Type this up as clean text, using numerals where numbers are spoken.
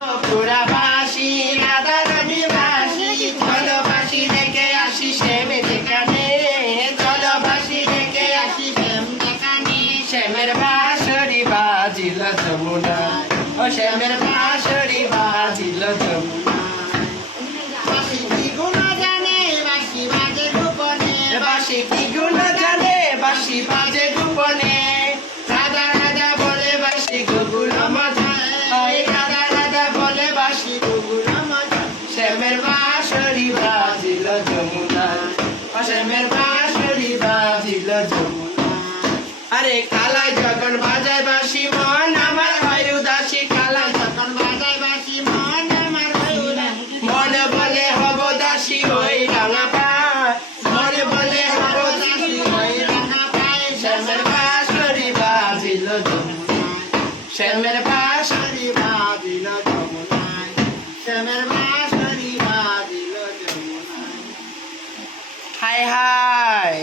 পুরাবাসী রাধা রানী বাসী চলো বাসী রেখে আসি শ্যাম যেখানে চলো বাসী রেখে আসি শ্যাম যেখানে শ্যামের বাঁশরি বাজিল যমুনা ও শ্যামের বাঁশরি বাজিল যমুনা বাসি কি গুণ জানে বাসি বাজে গোপনে বাসি কি গুণ জানে বাসি বাজে গোপনে রাধা রাধা বলে বাসি গোকুল মজায় রাধা রাধা বলে বাসি গোকুল মজায় শ্যামের বাঁশরি বাজিল যমুনায় শ্যামের বাঁশরি বাজিল যমুনায় আরে কালাই যখন বাজায় বাসি মন আমার হয় উদাসী কালাই যখন বাজায় বাসি মন আমার হয় উদাসী মন বলে হব দাসী ওই রাঙা পায় মন বলে হব দাসী ওই রাঙা পায় শ্যামের বাঁশরি বাজিল যমুনায় শ্যামের বাঁশরি বাজিল যমুনায় শ্যামের বাঁশরি বাজিল যমুনায় হায় হায়